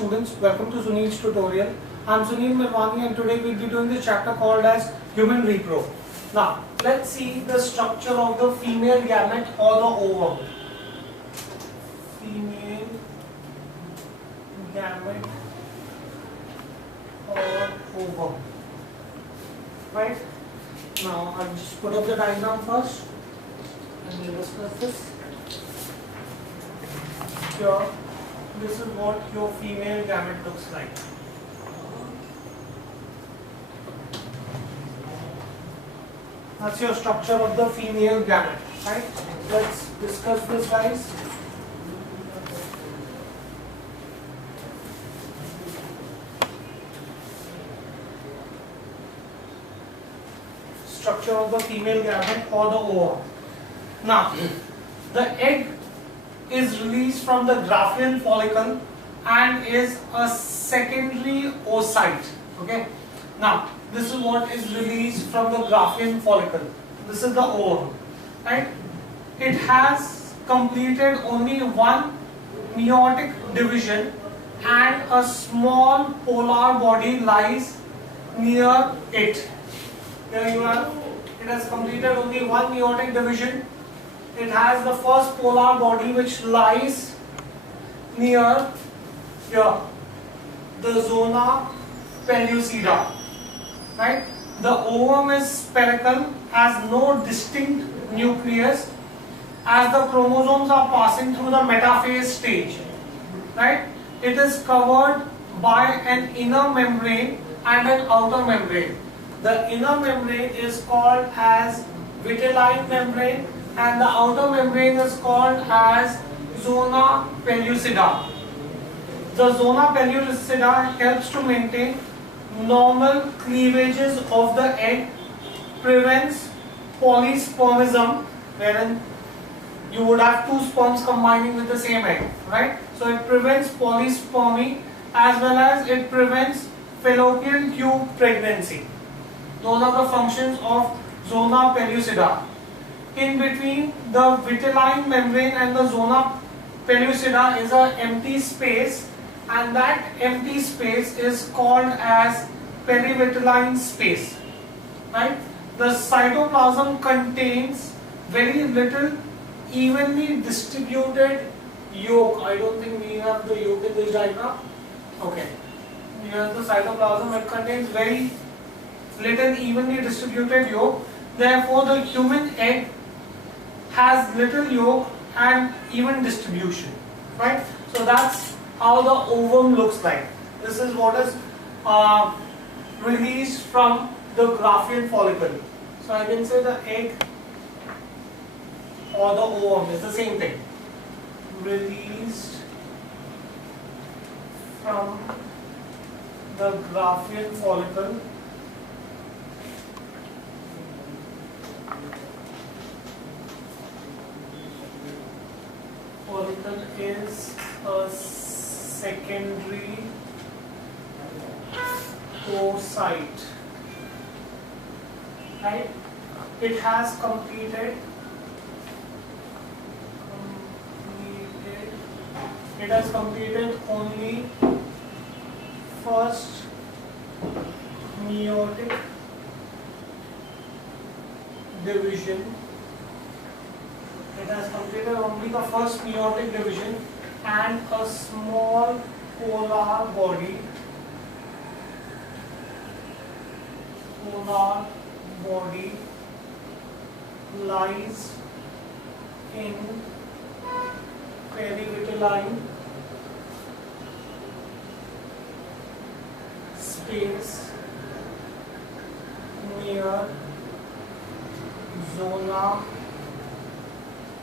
Students, welcome to Sunil's tutorial. I'm Sunil Mirwani and today we'll be doing the chapter called as Human Repro. Now, let's see the structure of the female gamete or the ovum. Female gamete or ovum. Right? Now, I'll just put up the diagram first and we'll discuss this. Here, this is what your female gamete looks like. That's your structure of the female gamete, right? Let's discuss this, guys. Structure of the female gamete or the ovum. Now, the egg is released from the Graafian follicle and is a secondary oocyte. Okay. Now, this is what is released from the Graafian follicle. This is the ovum, right? It has completed only one meiotic division and a small polar body lies near it. Here you are. It has completed only one meiotic division. It has the first polar body which lies near here, the zona pellucida. Right? The ovum is spherical, has no distinct nucleus as the chromosomes are passing through the metaphase stage. Right? It is covered by an inner membrane and an outer membrane. The inner membrane is called as vitelline membrane and the outer membrane is called as zona pellucida. The zona pellucida helps to maintain normal cleavages of the egg, prevents polyspermism, wherein you would have two sperms combining with the same egg, right? So it prevents polyspermy as well as it prevents fallopian tube pregnancy. Those are the functions of zona pellucida. In between the vitelline membrane and the zona pellucida is an empty space, and that empty space is called as periviteline space. Right? The cytoplasm contains very little evenly distributed yolk. I don't think we have the yolk in this diagram. Okay. Here's the cytoplasm. It contains very little evenly distributed yolk. Therefore, the human egg has little yolk and even distribution. Right? So that's how the ovum looks like. This is what is released from the Graafian follicle. So I can say the egg or the ovum is the same thing. Released from the Graafian follicle is a secondary oocyte, right? It has completed only first meiotic division. It has completed only the first meiotic division and a small polar body lies in periviteline space near zona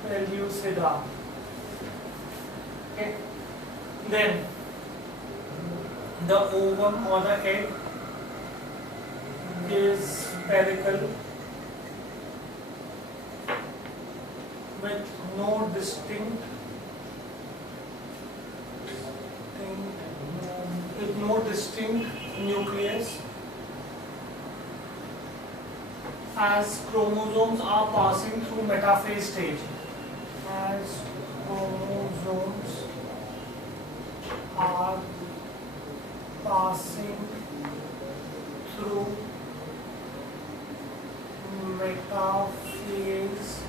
pellucida. Okay. Then the ovum or the egg is spherical with no distinct nucleus as chromosomes are passing through metaphase stage. As chromosomes are passing through metaphase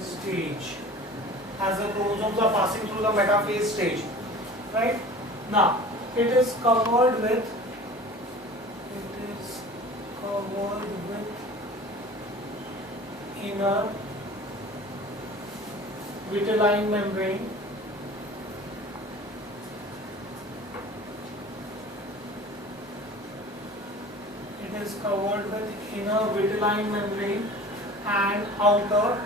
stage, as the chromosomes are passing through the metaphase stage, right? Now it is covered with inner vitelline membrane. It is covered with inner vitelline membrane and outer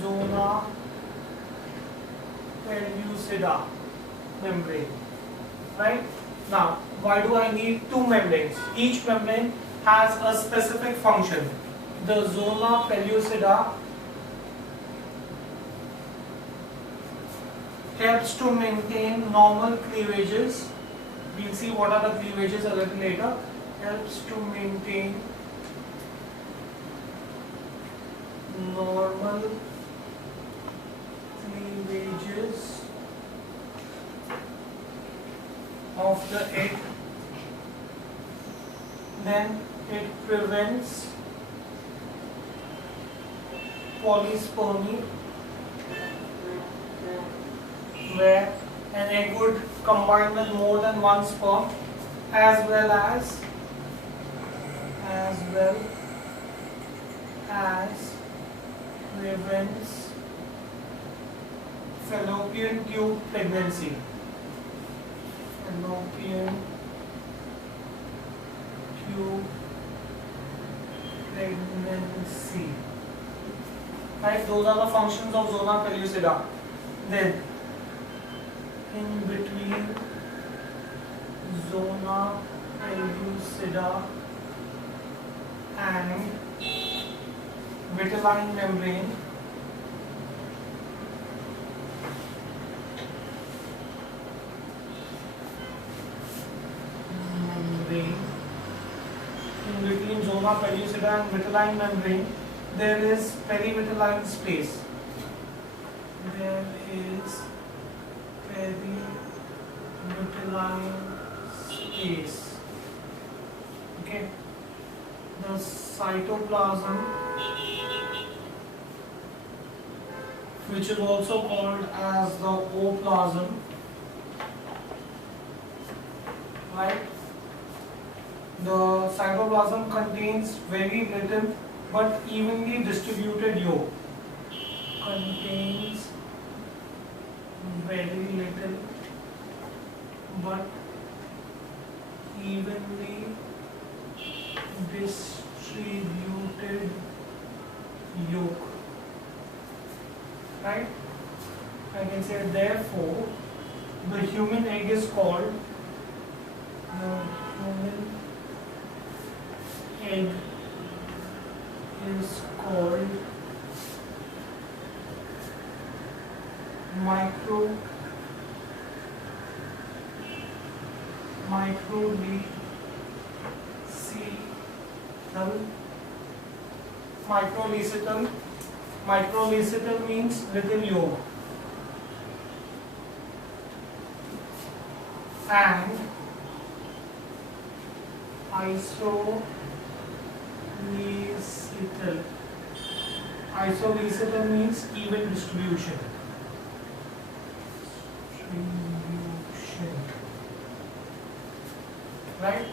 zona pellucida membrane. Right? Now, why do I need two membranes? Each membrane has a specific function. The zona pellucida helps to maintain normal cleavages. We'll see what are the cleavages a little later. Helps to maintain normal cleavages of the egg. Then it prevents polyspermy, where an egg would combine with more than one sperm, as well as prevents fallopian tube pregnancy. Fallopian tube pregnancy. Right, those are the functions of zona pellucida. Then, in between zona pellucida and vitelline membrane, in between zona pellucida and vitelline membrane, there is periviteline space. There is periviteline space. Okay. The cytoplasm, which is also called as the oplasm, right? The cytoplasm contains very little but evenly distributed yolk. Contains very little but evenly distributed yolk. Right? I can say therefore the human egg is called microlecythal. Microlecythal means little yolk. And isolecythal. Isolecythal means even distribution. Right?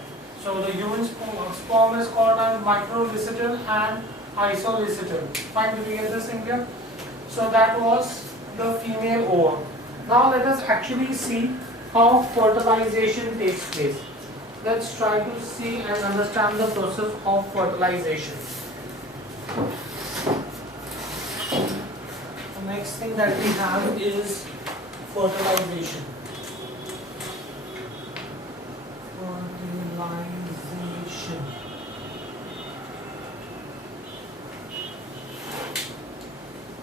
So the human sperm is called as microlecythal and isolecythal. Fine, did we get this in here? So that was the female ovum. Now let us actually see how fertilization takes place. Let's try to see and understand the process of fertilization. The next thing that we have is fertilization. Fertilization.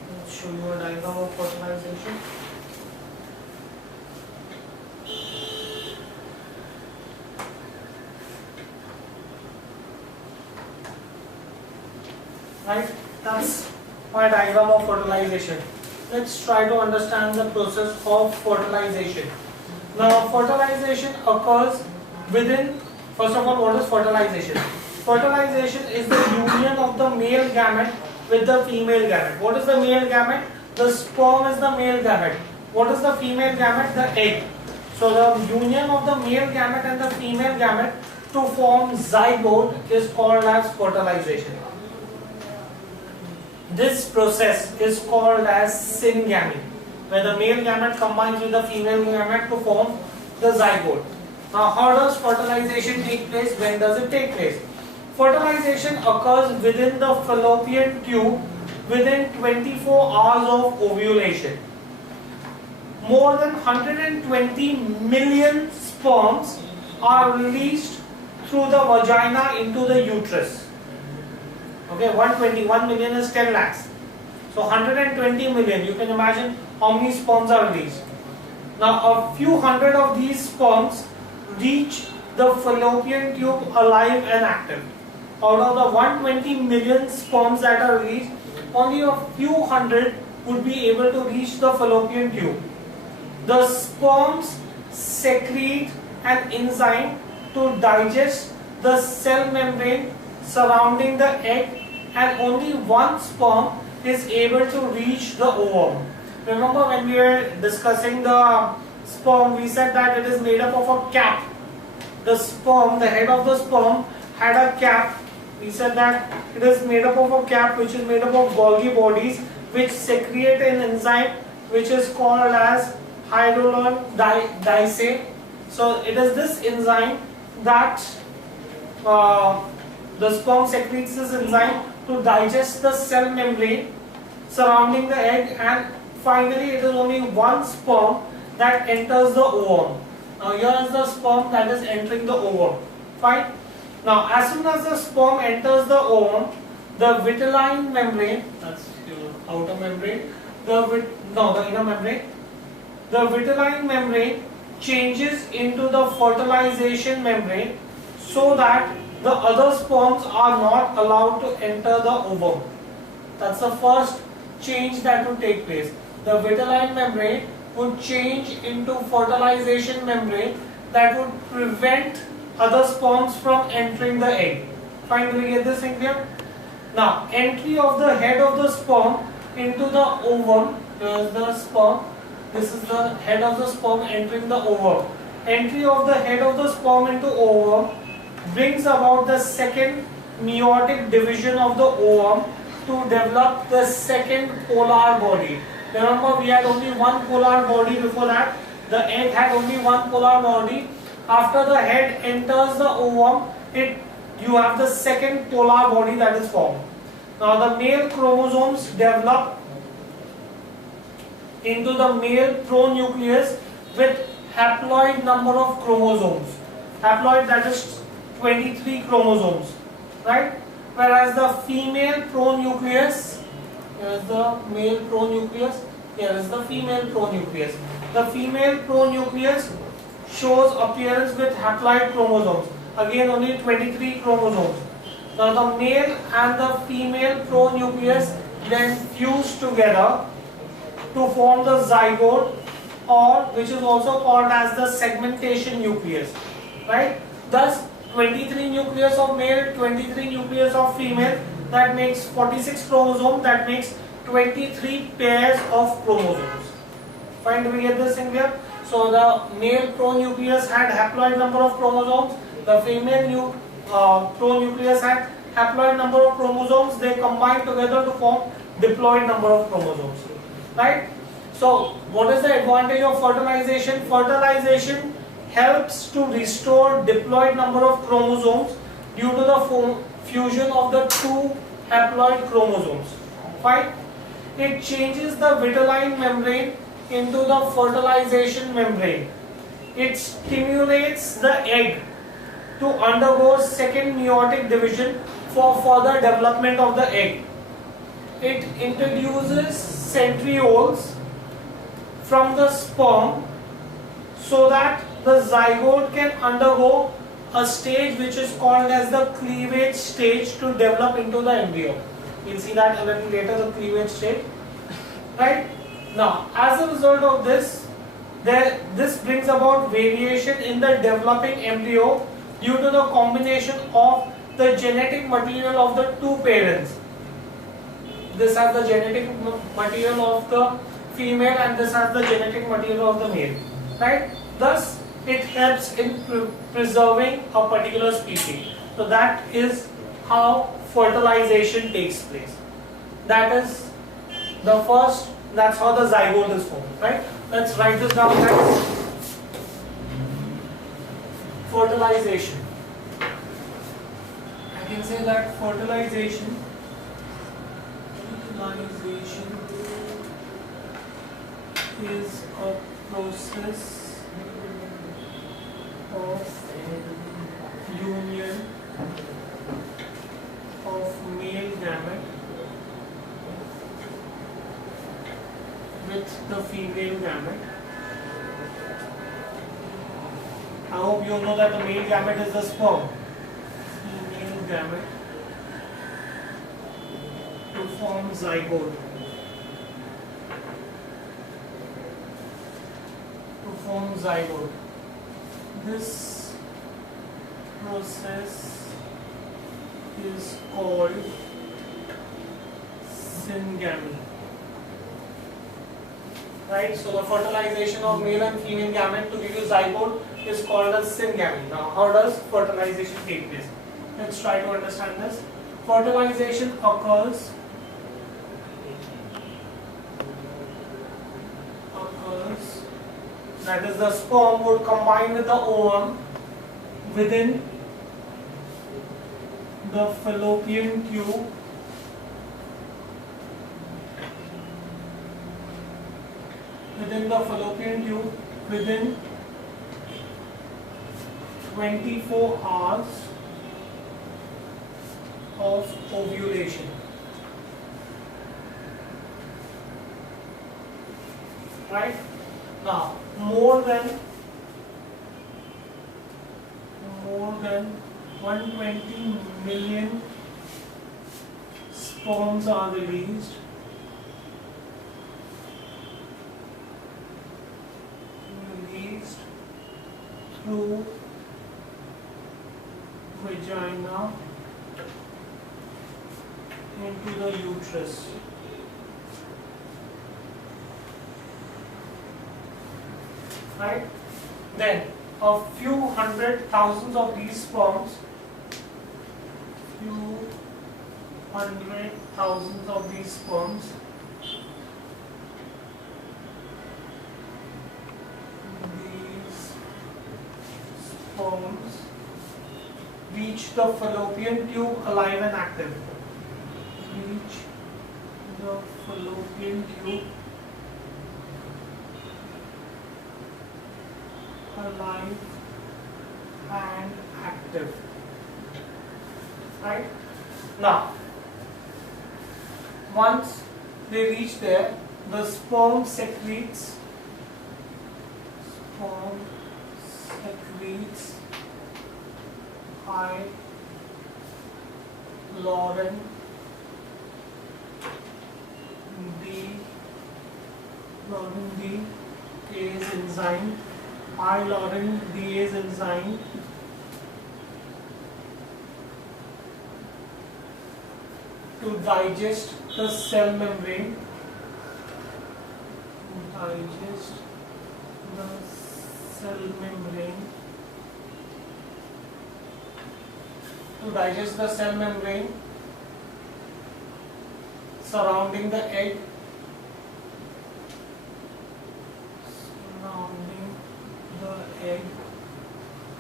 Let's show you a diagram of fertilization. Right, that's my diagram of fertilization. Let's try to understand the process of fertilization. Now fertilization occurs within, first of all, what is fertilization? Fertilization is the union of the male gamete with the female gamete. What is the male gamete? The sperm is the male gamete. What is the female gamete? The egg. So the union of the male gamete and the female gamete to form zygote is called as fertilization. This process is called as syngamy, where the male gamete combines with the female gamete to form the zygote. Now, how does fertilization take place? When does it take place? Fertilization occurs within the fallopian tube within 24 hours of ovulation. More than 120 million sperms are released through the vagina into the uterus. Okay, 1 million is 10 lakhs. So 120 million, you can imagine how many sperms are released. Now a few hundred of these sperms reach the fallopian tube alive and active. Out of the 120 million sperms that are released, only a few hundred would be able to reach the fallopian tube. The sperms secrete an enzyme to digest the cell membrane surrounding the egg, and only one sperm is able to reach the ovum. Remember when we were discussing the sperm, we said that it is made up of a cap. The sperm, the head of the sperm had a cap. We said that it is made up of a cap which is made up of Golgi bodies which secrete an enzyme which is called as hydrolyl dysate. So it is this enzyme that the sperm secretes this enzyme to digest the cell membrane surrounding the egg, and finally it is only one sperm that enters the ovum. Now here is the sperm that is entering the ovum. Fine. Now as soon as the sperm enters the ovum, the vitelline membrane, that's your outer membrane, the inner membrane, the vitelline membrane changes into the fertilization membrane so that the other sperms are not allowed to enter the ovum. That's the first change that would take place. The vitelline membrane would change into fertilization membrane that would prevent other sperms from entering the egg. Fine, do we get this in clear? Now, entry of the head of the sperm into the ovum. Here is the sperm. This is the head of the sperm entering the ovum. Entry of the head of the sperm into ovum brings about the second meiotic division of the ovum to develop the second polar body. Remember, we had only one polar body before that. The egg had only one polar body. After the head enters the ovum, you have the second polar body that is formed. Now the male chromosomes develop into the male pronucleus with haploid number of chromosomes. Haploid, that is 23 chromosomes, right? Whereas the female pronucleus, here is the male pronucleus, here is the female pronucleus. The female pronucleus shows appearance with haploid chromosomes. Again, only 23 chromosomes. Now the male and the female pronucleus then fuse together to form the zygote, or which is also called as the segmentation nucleus, right? Thus 23 nucleus of male, 23 nucleus of female, that makes 46 chromosomes, that makes 23 pairs of chromosomes. Fine, do we get this in here? So the male pronucleus had haploid number of chromosomes, the female pronucleus had haploid number of chromosomes, they combine together to form diploid number of chromosomes, right? So what is the advantage of fertilization? Fertilization helps to restore diploid number of chromosomes due to the fusion of the two haploid chromosomes. Fine. It changes the vitelline membrane into the fertilization membrane. It stimulates the egg to undergo second meiotic division for further development of the egg. It introduces centrioles from the sperm so that the zygote can undergo a stage which is called as the cleavage stage to develop into the embryo. We'll see that a little later, the cleavage stage. Right? Now, as a result of this, This brings about variation in the developing embryo due to the combination of the genetic material of the two parents. This has the genetic material of the female and this has the genetic material of the male, right? Thus, it helps in preserving a particular species. So that is how fertilization takes place. That is the first, that's how the zygote is formed, right? Let's write this down, guys. Fertilization. I can say that fertilization is a process of union of male gamete with the female gamete. I hope you know that the male gamete is the sperm. Female gamete to form zygote. This process is called syngamy. Right? So the fertilization of male and female gamete to give you zygote is called as syngamy. Now, how does fertilization take place? Let's try to understand this. Fertilization occurs that is, the sperm would combine with the ovum within the fallopian tube within 24 hours of ovulation. Right? Now, more than 120 million sperms are released through vagina into the uterus. Right? Then a few hundred thousands of these sperms, reach the fallopian tube alive and active. Alive and active. Right? Now, once they reach there, the sperm secretes hyaluron hyaluronidase enzyme to digest the cell membrane. Surrounding the egg.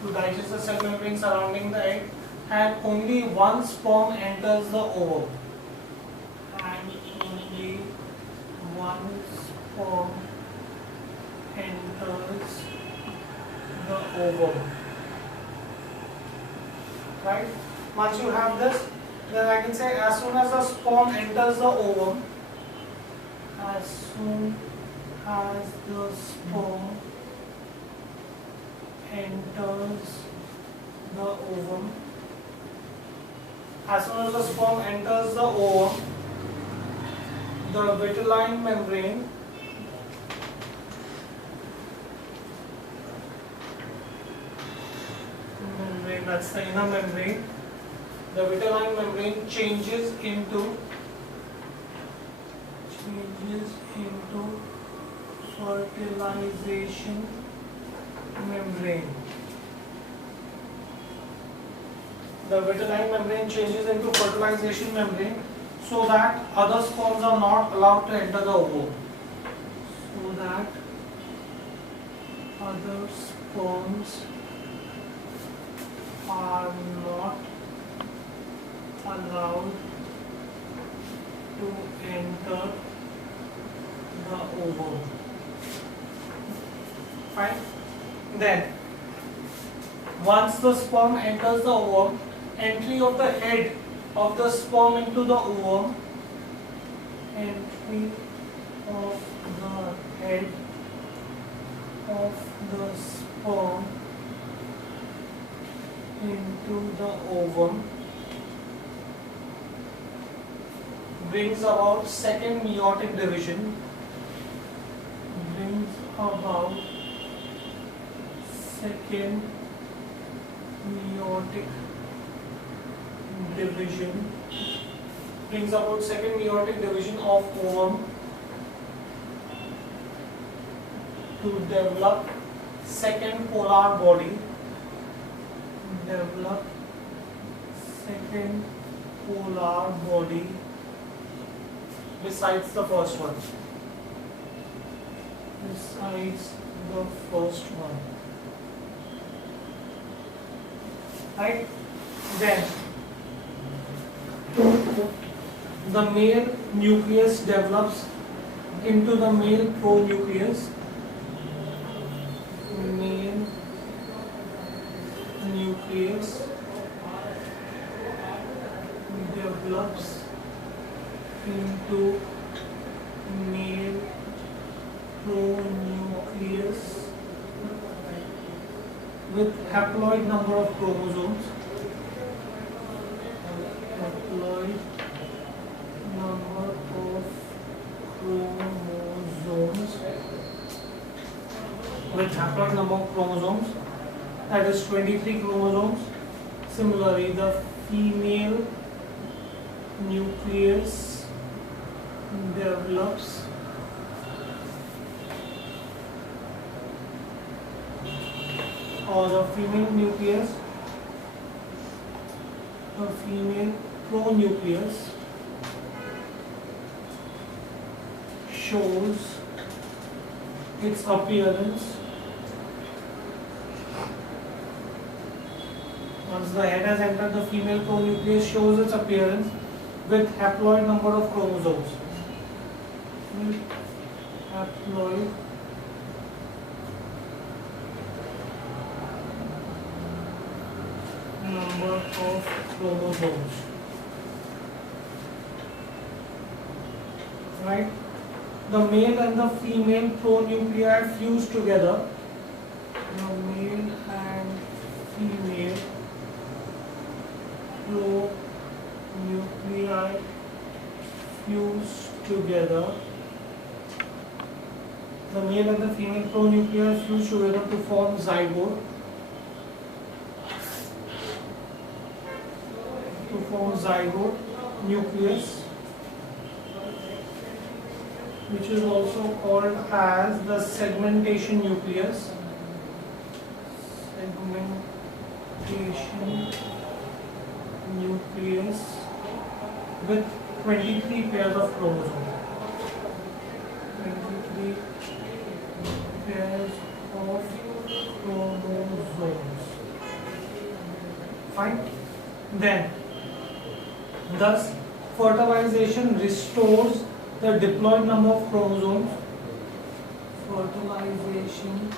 To digest the cell membrane surrounding the egg, and only one sperm enters the ovum. Right? Once you have this, then I can say as soon as the sperm enters the ovum, as soon as the sperm enters the ovum, the vitelline membrane that's the inner membrane. The vitelline membrane changes into fertilization membrane. The vitelline membrane changes into fertilization membrane so that other sperms are not allowed to enter the ovum. So that other sperms are not allowed to enter the ovum. Fine. Then, once the sperm enters the ovum, entry of the head of the sperm into the ovum, entry of the head of the sperm into the ovum brings about second meiotic division. Brings about second meiotic division. Brings about second meiotic division of ovum to develop second polar body. Develop second polar body besides the first one. Besides the first one. Right? Then the male nucleus develops into the male pronucleus. Male nucleus develops into male pronucleus with haploid number of chromosomes. Haploid number of chromosomes. With haploid number of chromosomes, that is 23 chromosomes. Similarly, the female nucleus develops the female nucleus, the female pronucleus shows its appearance once the head has entered the female pronucleus, shows its appearance with haploid number of chromosomes. With haploid number of chromosomes. Right? The male and the female pronuclei fuse together. The male and female pronuclei fuse together. The male and the female pronuclei fuse together to form zygote. To form zygote nucleus, which is also called as the segmentation nucleus. Segmentation nucleus with 23 pairs of chromosomes. 23 pairs of chromosomes. Fine. Then, thus, fertilization restores the diploid number of chromosomes. Fertilization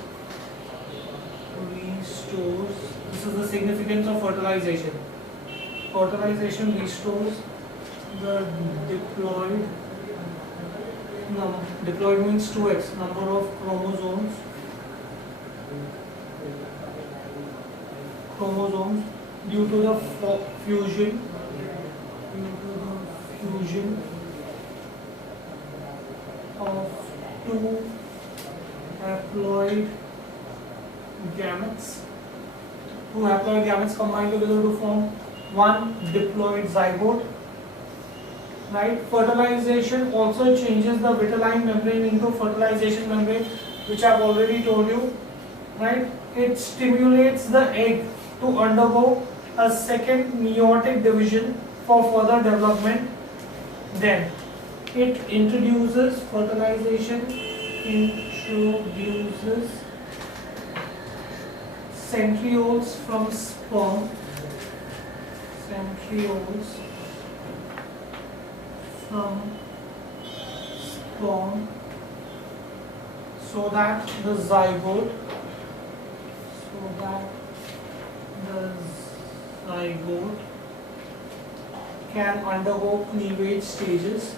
restores. This is the significance of fertilization. Fertilization restores the diploid number. Diploid means 2x number of chromosomes. Due to the fusion. Of two haploid gametes. Two haploid gametes combine together to form one diploid zygote. Right? Fertilization also changes the vitelline membrane into fertilization membrane, which I have already told you. Right? It stimulates the egg to undergo a second meiotic division for further development. Then it introduces centrioles from sperm, so that the zygote can undergo cleavage stages.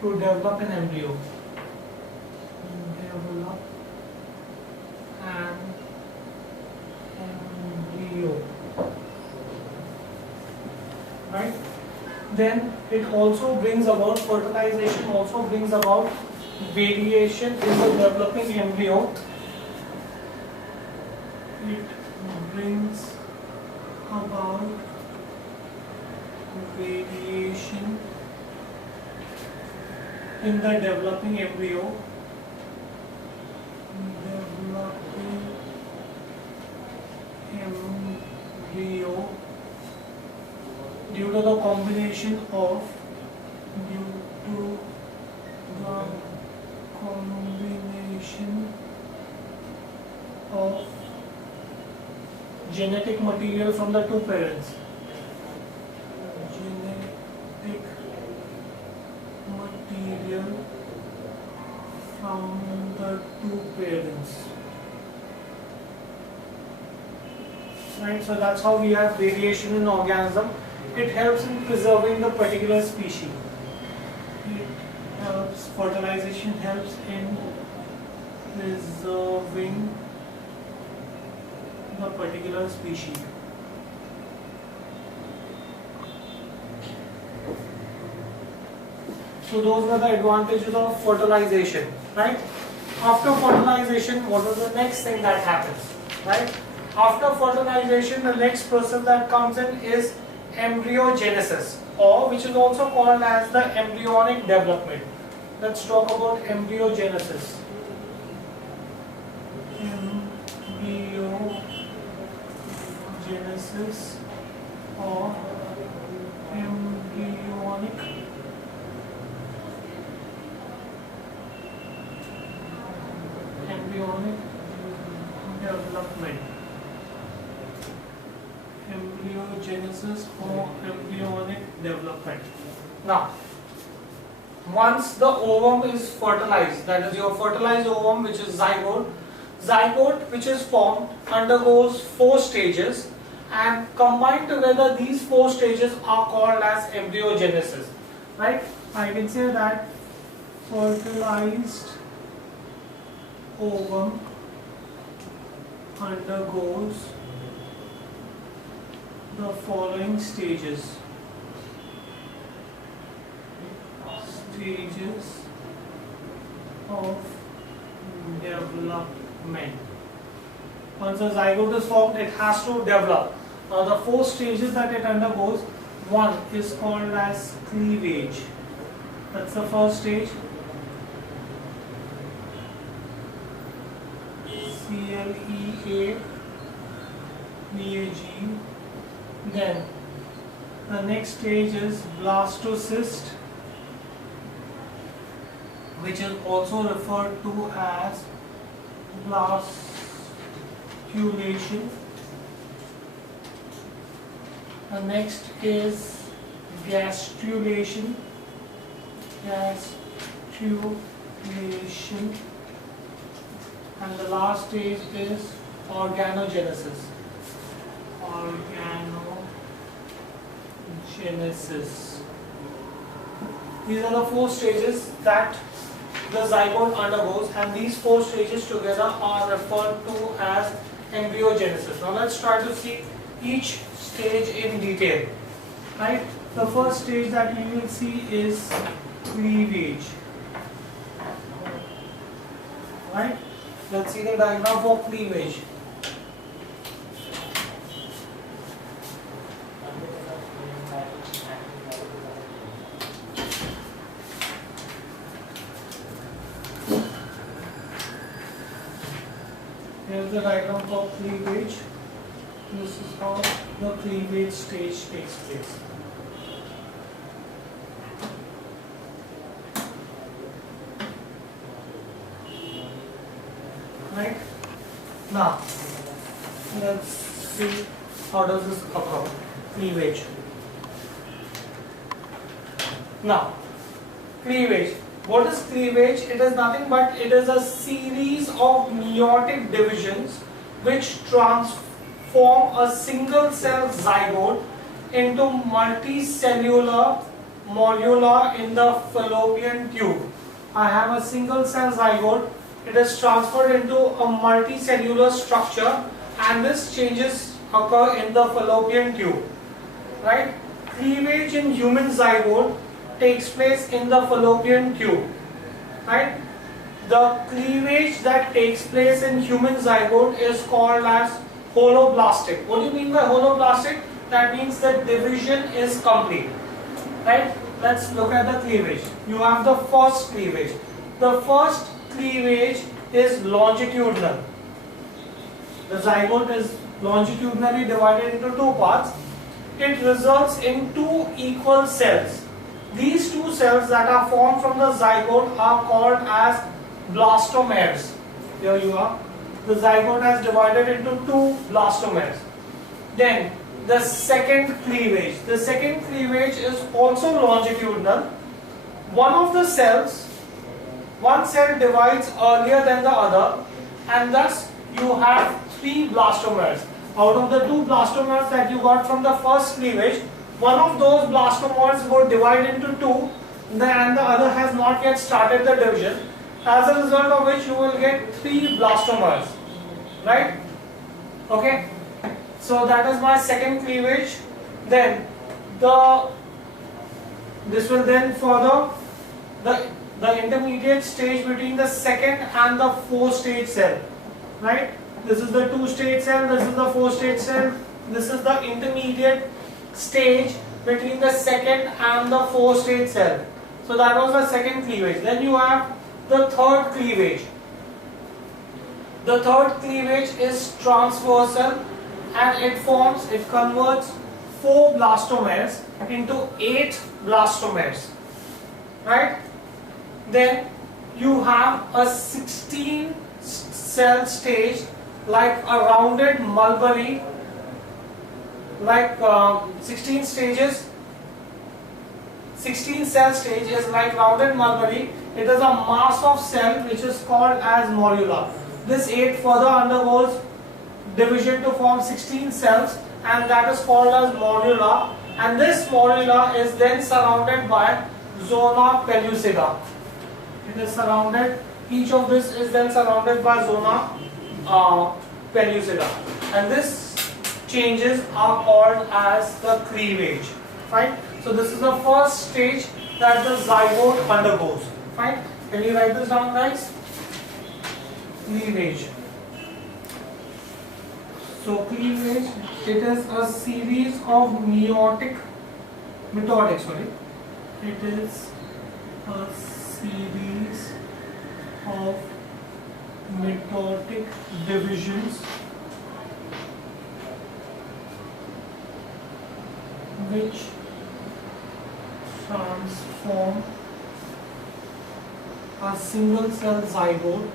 To develop an embryo. Right? Then it also brings about, fertilization also brings about variation in the developing embryo. It brings about variation in the developing embryo. Due to the combination of genetic material from the two parents. Right, so that's how we have variation in organism. It helps in preserving the particular species. Fertilization helps in preserving the particular species. So those were the advantages of fertilization, right? After fertilization, what is the next thing that happens, right? After fertilization, the next process that comes in is embryogenesis, or which is also called as the embryonic development. Let's talk about embryogenesis. Embryogenesis or embryonic development. Embryogenesis or embryonic development. Now, once the ovum is fertilized, that is your fertilized ovum, which is zygote which is formed undergoes 4 stages, and combined together these 4 stages are called as embryogenesis, right? I can say that fertilized ovum undergoes the following stages of development. Once a zygote is formed, it has to develop. Now the 4 stages that it undergoes, one is called as cleavage. That's the first stage. CLEAVAG. Then the next stage is blastocyst, which is also referred to as blastulation. The next is gastrulation. And the last stage is organogenesis. These are the 4 stages that the zygote undergoes, and these 4 stages together are referred to as embryogenesis. Now let's try to see each stage in detail. right? The first stage that you will see is cleavage, right? Let's see the diagram for cleavage. Here's the diagram for cleavage. This is how the cleavage stage takes place. Right? Now, let's see how does this occur. Cleavage. Now, cleavage. What is cleavage? It is nothing but it is a series of meiotic divisions which transform a single cell zygote into multicellular morula in the fallopian tube. I have a single cell zygote. It is transferred into a multicellular structure, and this changes occur in the fallopian tube. Right? Cleavage in human zygote takes place in the fallopian tube. Right? The cleavage that takes place in human zygote is called as holoblastic. What do you mean by holoblastic? That means the division is complete. Right? Let's look at the cleavage. You have the first cleavage. The first cleavage is longitudinal. The zygote is longitudinally divided into two parts. It results in two equal cells. These two cells that are formed from the zygote are called as blastomeres. Here you are. The zygote has divided into two blastomeres. Then the second cleavage. The second cleavage is also longitudinal. One cell divides earlier than the other, and thus you have three blastomers. Out of the two blastomers that you got from the first cleavage, one of those blastomers would divide into two, and the other has not yet started the division. As a result of which you will get three blastomers. Right? Okay? So that is my second cleavage. Then this will then further the intermediate stage between the second and the fourth stage cell. Right? This is the two stage cell, this is the four stage cell, this is the intermediate stage between the second and the fourth stage cell. So that was the second cleavage. Then you have the third cleavage. The third cleavage is transversal, and it converts 4 blastomers into 8 blastomers. Right? Then you have a 16 cell stage like a rounded mulberry, like 16 cell stage is like rounded mulberry. It is a mass of cell which is called as morula. This 8 further undergoes division to form 16 cells, and that is called as morula, and this morula is then surrounded by zona pellucida. It is surrounded, each of this is then surrounded by zona pellucida, and this changes are called as the cleavage. Fine. So this is the first stage that the zygote undergoes. Fine. Can you write this down, guys? Cleavage. So cleavage, it is a series of mitotic. It is a series of mitotic divisions which transform a single cell zygote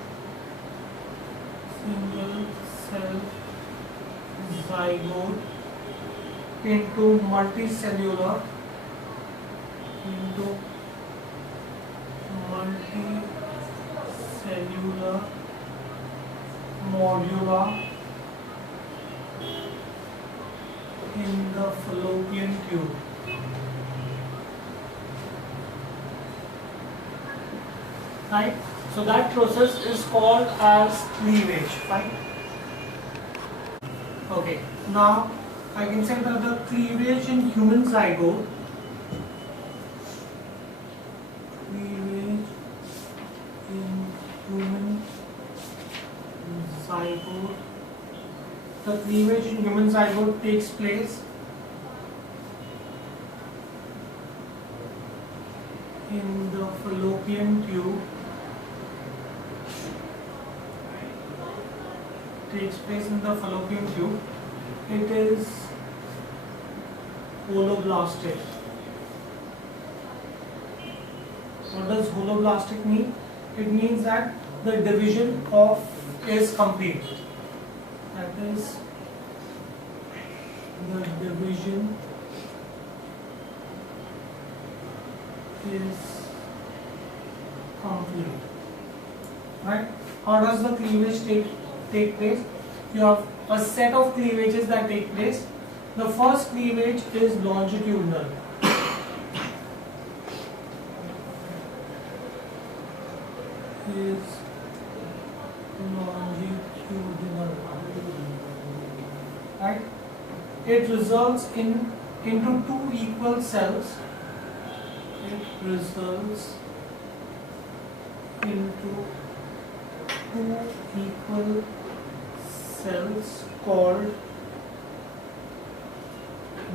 into multicellular morula in the fallopian tube. Right? So that process is called as cleavage. Right? Okay. Now I can say that the cleavage in human zygote, the cleavage in human zygote takes place in the fallopian tube. It is holoblastic. What does holoblastic mean? It means that the division is complete. That is, the division is complete. Right? How does the cleavage take place? You have a set of cleavages that take place. The first cleavage is longitudinal. Right? It results into two equal cells. Called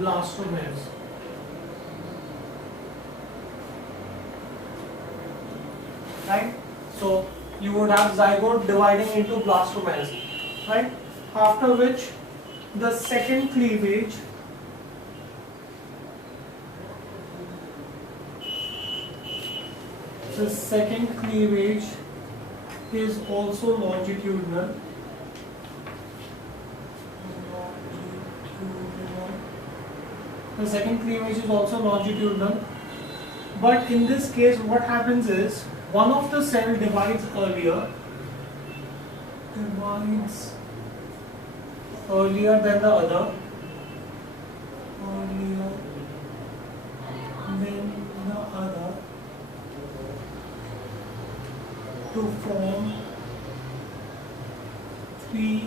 blastomares. Right? So you would have zygote dividing into blastomares. Right? After which the second cleavage is also longitudinal. The second cleavage is also longitudinal, but in this case what happens is one of the cell divides earlier than the other, to form three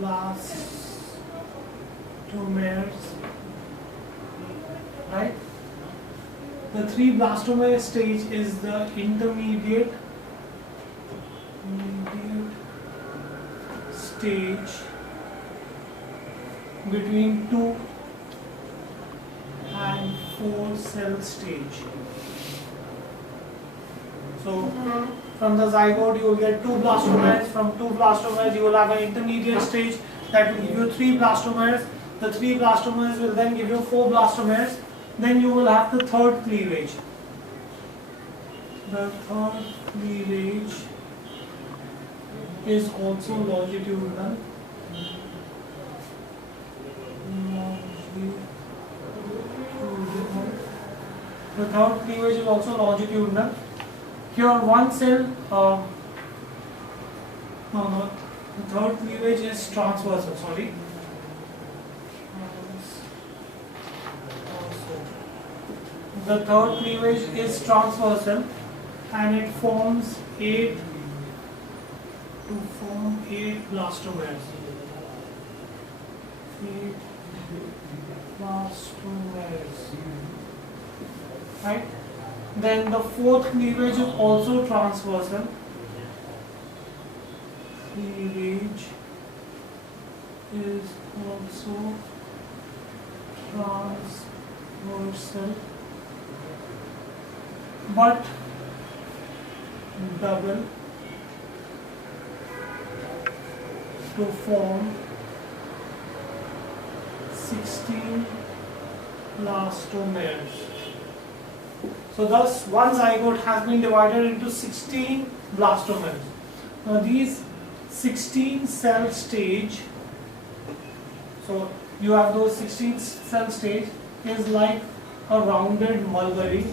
blastomares. Right? The three blastomere stage is the intermediate stage between 2 and 4 cell stage. So from the zygote you will get 2 blastomeres. From 2 blastomeres you will have an intermediate stage that will give you 3 blastomeres. The 3 blastomeres will then give you 4 blastomeres. Then you will have the third cleavage. The third cleavage is also longitudinal. The third cleavage is also longitudinal. Here one cell, the third cleavage is transversal, sorry. The third cleavage is transversal and it forms 8 blastomeres. 8 blastomeres. Right? Then the fourth cleavage is also transversal. Cleavage is also transversal, but double to form 16 blastomeres. So thus one zygote has been divided into 16 blastomeres. Now these 16 cell stage, so you have those 16 cell stage is like a rounded mulberry.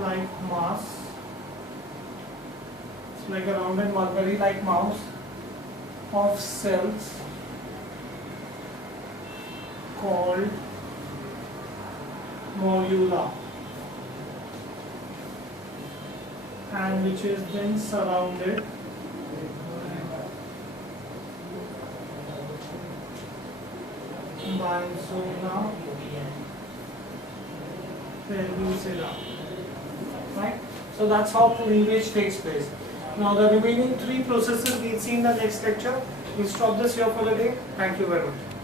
Like mass. It's like a rounded mulberry like mouse of cells called morula. and which is then surrounded by zona pellucida. Right? So that's how cleavage takes place. Now the remaining three processes we'll see in the next lecture. We'll stop this here for the day. Thank you very much.